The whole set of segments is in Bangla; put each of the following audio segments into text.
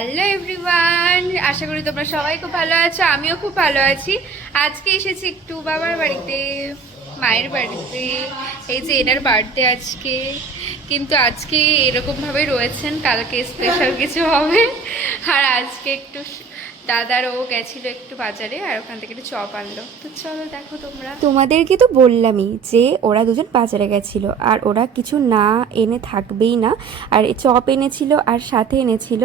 হ্যালো এভরিওয়ান, আশা করি তোমরা সবাই খুব ভালো আছো। আমিও খুব ভালো আছি। আজকে এসেছি একটু বাবার বাড়িতে, মায়ের বাড়িতে। এই যে এনার বার্থডে আজকে, কিন্তু আজকে এরকমভাবে রয়েছেন, কালকে স্পেশাল কিছু হবে। আর আজকে একটু দাদারও গেছিল একটু বাজারে, আর ওখান থেকে একটু চপ আনলো। তো চলো দেখো তোমরা। তোমাদেরকে তো বললামই যে ওরা দুজন বাজারে গেছিল, আর ওরা কিছু না এনে থাকবেই না। আর চপ এনেছিল, আর সাথে এনেছিল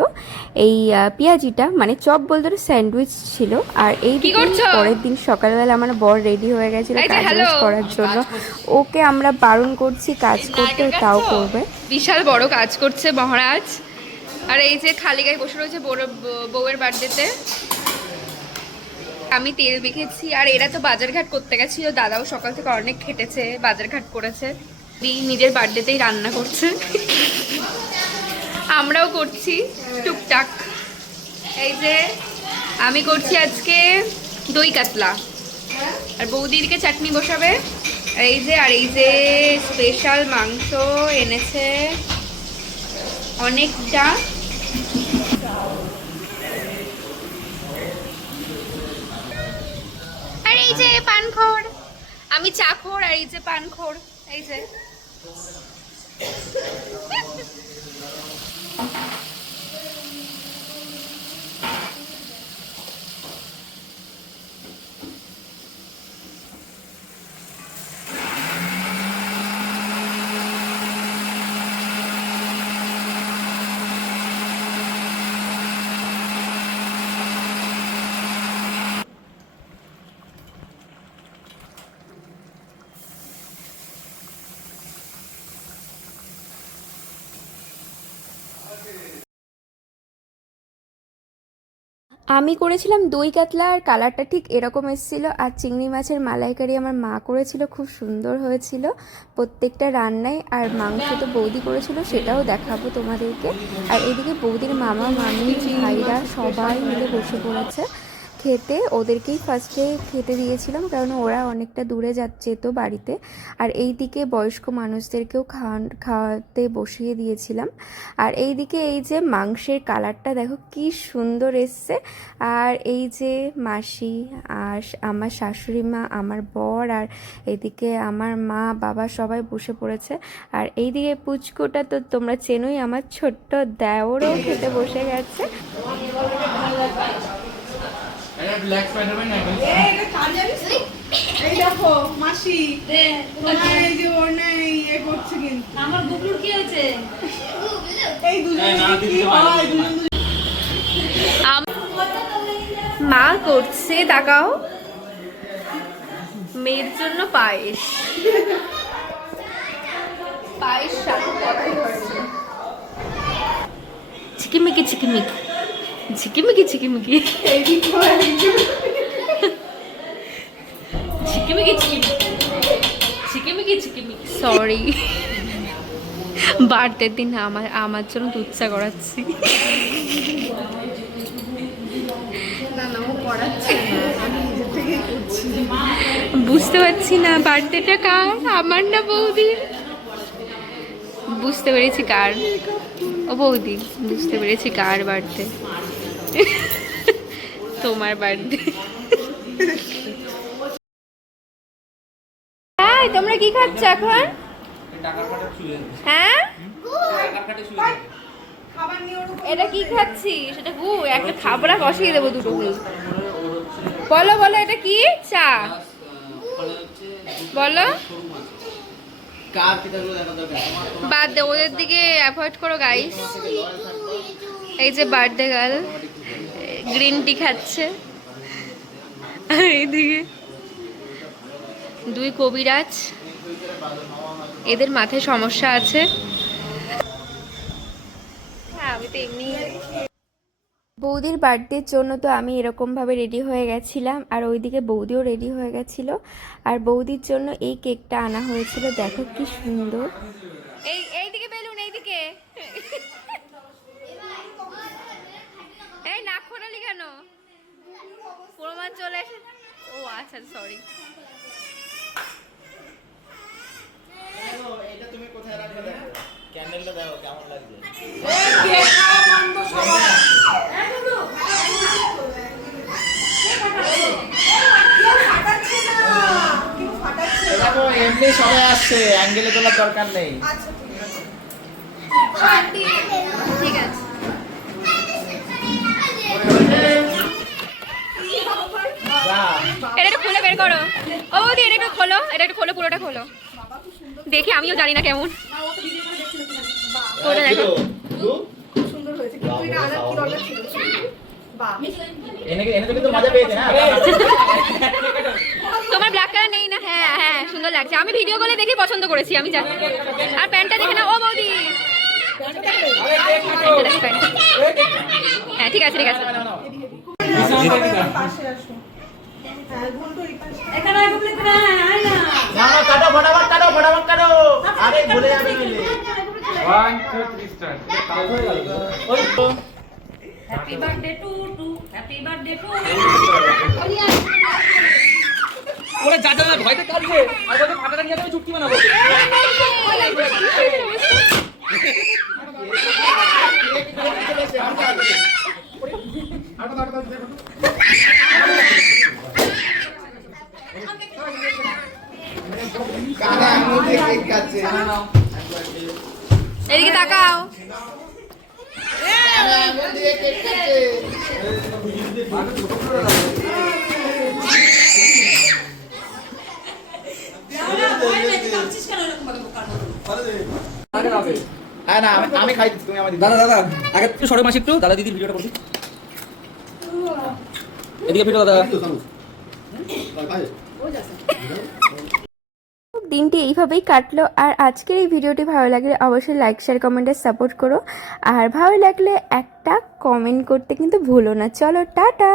এই পেঁয়াজিটা, মানে চপ বলতে স্যান্ডউইচ ছিল। আর এই কি করছো? পরের দিন সকালবেলা আমার বর রেডি হয়ে গেছিল এই যে কাজ হ্যালো, বাজ করার জন্য। ওকে আমরা বারণ করছি কাজ করতে, তাও করবে। বিশাল বড় কাজ করছে মহারাজ। আর এই যে খালি গায়ে বসে রয়েছে বউয়ের বার্থডেতে। আমি তেল মেখেছি, আর এরা তো বাজারঘাট করতে গেছিল। দাদাও সকাল থেকে অনেক খেটেছে, বাজারঘাট করেছে, নিজের বার্থডেতেই রান্না করছে। আমরাও করছি টুকটাক। এই যে আমি করছি আজকে দই কাতলা, আর বৌদিদিকে চাটনি বসাবে। আর এই যে স্পেশাল মাংস এনেছে অনেকটা। আর এই যে পানখোর, আমি চাখোর, আর এই যে পানখোর। এই যে আমি করেছিলাম দই কাতলা, আর কালারটা ঠিক এরকম এসেছিলো। আর চিংড়ি মাছের মালাইকারি আমার মা করেছিল, খুব সুন্দর হয়েছিল প্রত্যেকটা রান্নায়। আর মাংস তো বৌদি করেছিল, সেটাও দেখাবো তোমাদেরকে। আর এদিকে বৌদির মামা মামি ভাইরা সবাই মিলে বসে পড়েছে খেতে। ওদেরকেই ফার্স্টে খেতে দিয়েছিলাম, কারণ ওরা অনেকটা দূরে যেত বাড়িতে। আর এই দিকে বয়স্ক মানুষদেরকেও খাওয়াতে বসিয়ে দিয়েছিলাম। আর এই দিকে এই যে মাংসের কালারটা দেখো কি সুন্দর এসছে। আর এই যে মাসি, আর আমার শাশুড়ি মা, আমার বর, আর এদিকে আমার মা বাবা সবাই বসে পড়েছে। আর এইদিকে পুচকুটা তো তোমরা চেনোই, আমার ছোট্ট দেওরও খেতে বসে গেছে। ব্ল্যাক স্পাইডারম্যান এই দেখো মাসি তোমার এই যে এ করছে, কিন্তু আমার বুবলুর কি হয়েছে? এই দুজনে কি হয়, মা করছে, তাকাও, মেয়ের জন্য পায়েস। পায়েস সাথে কথাই হচ্ছে ঝিকিমিকি ঝিকিমিকি ঝিকিমিকি ঝিকিমিকি ঝিকিমিকি ঝিকিমিকি ঝিকিমিকি। সরি, বার্থডের দিন আমার জন্য দুধ চা করাচ্ছি। বুঝতে পারছি না বার্থডেটা কার, আমার না বৌদির। বুঝতে পেরেছি কার, ও বৌদি, বুঝতে পেরেছি কার বার্থডে। তোমার বার্থডে। হ্যাঁ, তোমরা কি খাচ্ছ এখন? হ্যাঁ, এটা কি খাচ্ছি? সেটা গু, একটা খাবরা বসিয়ে দেবো দুটো গু। বলো বলো, এটা কি চা? বলো। বাদ দে, ওদের দিকে অ্যাভয়েড করো গাইস। এই যে বার্থডে গার্ল গ্রিন টি খাচ্ছে, আর এইদিকে দুই কবিরাজ, এদের মাথায় সমস্যা আছে। হ্যাঁ, আমি তো এমনি। বৌদির বার্থডের জন্য তো আমি এরকমভাবে রেডি হয়ে গেছিলাম, আর ওইদিকে বৌদিও রেডি হয়ে গেছিলো। আর বৌদির জন্য এই কেকটা আনা হয়েছিল, দেখো কি সুন্দর। এইদিকে বেলুন, এইদিকে। এই নাক ফোটালি কেন? প্রমাণ চলে এসে। ও আচ্ছা, সরি। এটা তুমি কোথায় রাখবে? দেখো ক্যান্ডেলটা দেখো কেমন লাগছে। যাচ্ছে, অ্যাঙ্গেলে তোলার দরকার নেই। আচ্ছা ঠিক আছে। যা। এটা একটু খুলে বের করো। ও বৌদি এটা একটু খোলো, এটা একটু খোলো, পুরোটা খোলো। দেখি, আমিও জানি না কেমন। ওটা দেখো। খুব সুন্দর হয়েছে, কিন্তু এটা আলাদা কি দরকার ছিল? বাহ, এনে তো কিন্তু মজা পেয়েছে না। তোমার ব্ল্যাক কালার নেই না? হ্যাঁ হ্যাঁ, সুন্দর লাগছে। আমি ভিডিও কলে দেখে পছন্দ করেছি, আমি জানি। আর প্যান্টটা দেখে না। ও বৌদি, প্যান্টটা দেখো, প্যান্টটা। হ্যাঁ ঠিক আছে, ঠিক আছে। পাশে আসো। হ্যাঁ, ঘন্টু এই পাশে। না কাটো ফটাফট কাটো। আরে ভুলে যাবে নইলে। 1 2 3 স্টার্ট। ওই তো happy birthday to happy birthday to ওরে যা যা ভয়তে কাটছে আর বলতে ফাটাটা নিয়ে আমি চুক্তি বানাবো। কানা মুখে কেক খাচ্ছে। এদিকে তাকাও। কানা মুখে কেক খাচ্ছে। হ্যাঁ না আমি খাই দিচ্ছি, তুমি আমার দিদি। দাদা দাদা আগে একটু সরে মাসি একটু দাদা দিদির ভিডিওটা করছি। এদিকে ভিডিও দাদা। দিনটি এইভাবেই কাটলো। আর আজকের এই ভিডিওটি ভালো লাগলে অবশ্যই লাইক শেয়ার কমেন্টে সাপোর্ট করো। আর ভালো লাগলে একটা কমেন্ট করতে কিন্তু ভুলো না। চলো টাটা।